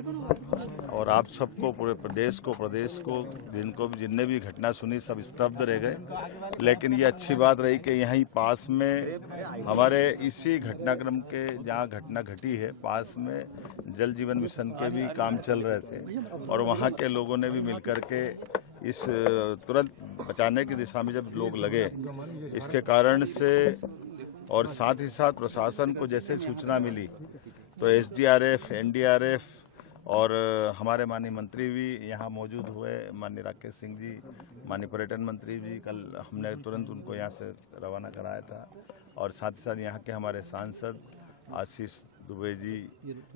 और आप सबको, पूरे प्रदेश को जिनने भी घटना सुनी सब स्तब्ध रह गए। लेकिन ये अच्छी बात रही कि यहीं पास में हमारे इसी घटनाक्रम के जहाँ घटना घटी है पास में जल जीवन मिशन के भी काम चल रहे थे और वहाँ के लोगों ने भी मिलकर के इस तुरंत बचाने की दिशा में जब लोग लगे, इसके कारण से और साथ ही साथ प्रशासन को जैसे सूचना मिली तो एसडीआरएफ, एनडीआरएफ और हमारे माननीय मंत्री भी यहाँ मौजूद हुए, माननीय राकेश सिंह जी, माननीय पर्यटन मंत्री जी, कल हमने तुरंत उनको यहाँ से रवाना कराया था। और साथ ही साथ यहाँ के हमारे सांसद आशीष दुबे जी,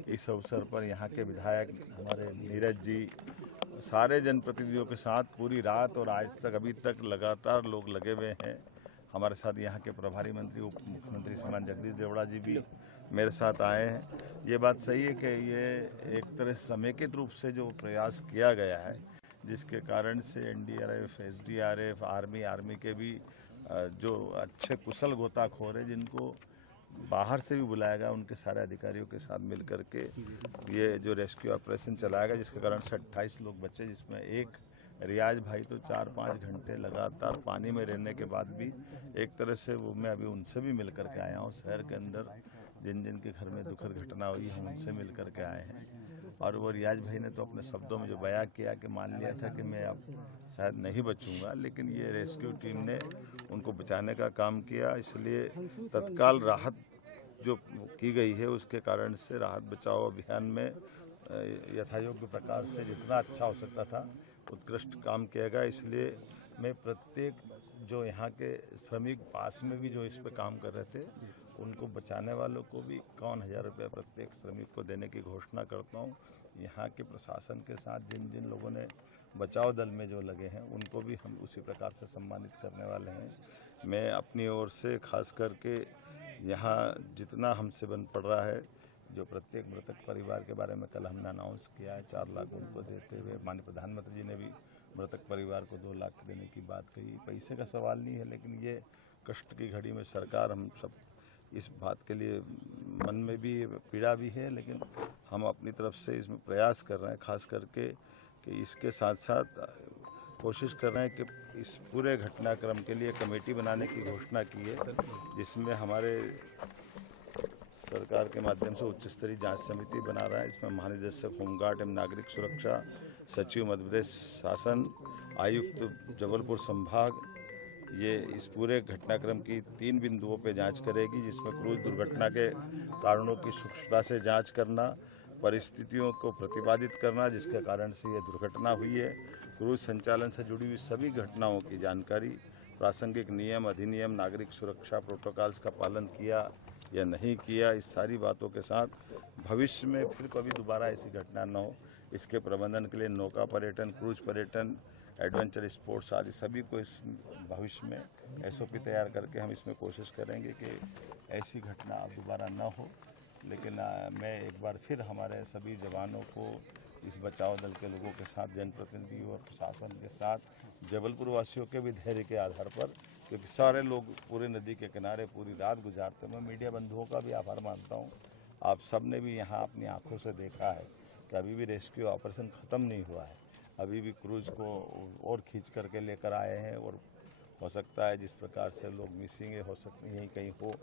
इस अवसर पर यहाँ के विधायक हमारे नीरज जी, सारे जनप्रतिनिधियों के साथ पूरी रात और आज तक अभी तक लगातार लोग लगे हुए हैं। हमारे साथ यहाँ के प्रभारी मंत्री उप मुख्यमंत्री श्रीमान जगदीश देवड़ा जी भी मेरे साथ आए हैं। ये बात सही है कि ये एक तरह समेकित रूप से जो प्रयास किया गया है, जिसके कारण से एनडीआरएफ, एसडीआरएफ, आर्मी के भी जो अच्छे कुशल गोताखोर है जिनको बाहर से भी बुलाया गया, उनके सारे अधिकारियों के साथ मिलकर के ये जो रेस्क्यू ऑपरेशन चलाया गया, जिसके कारण से 28 लोग बचे, जिसमें एक रियाज भाई तो 4-5 घंटे लगातार पानी में रहने के बाद भी एक तरह से वो मैं अभी उनसे भी मिल करके आया हूँ। शहर के अंदर जिन जिन के घर में दुखद घटना हुई हम उनसे मिल करके आए हैं। और वो रियाज भाई ने तो अपने शब्दों में जो बयां किया कि मान लिया था कि मैं अब शायद नहीं बचूंगा, लेकिन ये रेस्क्यू टीम ने उनको बचाने का काम किया। इसलिए तत्काल राहत जो की गई है उसके कारण से राहत बचाव अभियान में यथायोग्य प्रकार से जितना अच्छा हो सकता था उत्कृष्ट काम किया गया। इसलिए मैं प्रत्येक जो यहाँ के श्रमिक पास में भी जो इस पे काम कर रहे थे उनको बचाने वालों को भी 51,000 रुपये प्रत्येक श्रमिक को देने की घोषणा करता हूँ। यहाँ के प्रशासन के साथ जिन जिन लोगों ने बचाव दल में जो लगे हैं उनको भी हम उसी प्रकार से सम्मानित करने वाले हैं। मैं अपनी ओर से खास करके यहाँ जितना हमसे बन पड़ रहा है, जो प्रत्येक मृतक परिवार के बारे में कल हमने अनाउंस किया है 4 लाख उनको देते हुए, माननीय प्रधानमंत्री जी ने भी मृतक परिवार को 2 लाख देने की बात कही। पैसे का सवाल नहीं है, लेकिन ये कष्ट की घड़ी में सरकार, हम सब इस बात के लिए मन में भी पीड़ा भी है, लेकिन हम अपनी तरफ से इसमें प्रयास कर रहे हैं, खास करके कि इसके साथ साथ कोशिश कर रहे हैं कि इस पूरे घटनाक्रम के लिए कमेटी बनाने की घोषणा की है, जिसमें हमारे सरकार के माध्यम से उच्च स्तरीय जांच समिति बना रहा है। इसमें महानिदेशक होमगार्ड एवं नागरिक सुरक्षा, सचिव मध्य प्रदेश शासन, आयुक्त जबलपुर संभाग, ये इस पूरे घटनाक्रम की 3 बिंदुओं पे जांच करेगी, जिसमें क्रूज दुर्घटना के कारणों की सूक्ष्मता से जांच करना, परिस्थितियों को प्रतिपादित करना जिसके कारण से ये दुर्घटना हुई है, क्रूज संचालन से जुड़ी हुई सभी घटनाओं की जानकारी, प्रासंगिक नियम, अधिनियम, नागरिक सुरक्षा प्रोटोकॉल्स का पालन किया या नहीं किया, इस सारी बातों के साथ भविष्य में फिर कभी दोबारा ऐसी घटना न हो, इसके प्रबंधन के लिए नौका पर्यटन, क्रूज पर्यटन, एडवेंचर स्पोर्ट्स आदि सभी को इस भविष्य में एसओपी तैयार करके हम इसमें कोशिश करेंगे कि ऐसी घटना अब दोबारा न हो। लेकिन मैं एक बार फिर हमारे सभी जवानों को, इस बचाव दल के लोगों के साथ, जनप्रतिनिधि और प्रशासन के साथ, जबलपुर वासियों के भी धैर्य के आधार पर, क्योंकि सारे लोग पूरे नदी के किनारे पूरी रात गुजारते, मैं मीडिया बंधुओं का भी आभार मानता हूँ। आप सब ने भी यहाँ अपनी आंखों से देखा है कि अभी भी रेस्क्यू ऑपरेशन ख़त्म नहीं हुआ है, अभी भी क्रूज को और खींच करके लेकर आए हैं और हो सकता है जिस प्रकार से लोग मिसिंग हो सकते हैं, यहीं कहीं हो।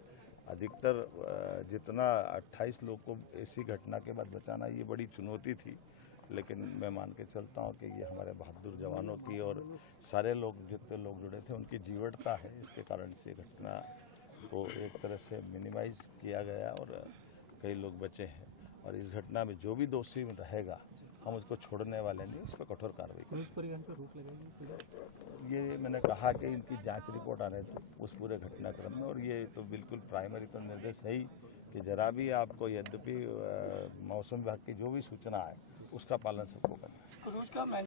अधिकतर जितना 28 लोग को ऐसी घटना के बाद बचाना ये बड़ी चुनौती थी, लेकिन मैं मान के चलता हूँ कि ये हमारे बहादुर जवानों की और सारे लोग जितने लोग जुड़े थे उनकी जीवटता है, इसके कारण से घटना को एक तरह से मिनिमाइज किया गया और कई लोग बचे हैं। और इस घटना में जो भी दोषी रहेगा हम उसको छोड़ने वाले नहीं, उस पर कठोर कार्रवाई करेंगे। ये मैंने कहा कि इनकी जांच रिपोर्ट आने दो उस पूरे घटनाक्रम में, और ये तो बिल्कुल प्राइमरी तो निर्देश है ही कि जरा भी आपको, यद्यपि मौसम विभाग की जो भी सूचना है उसका पालन सबको करना है।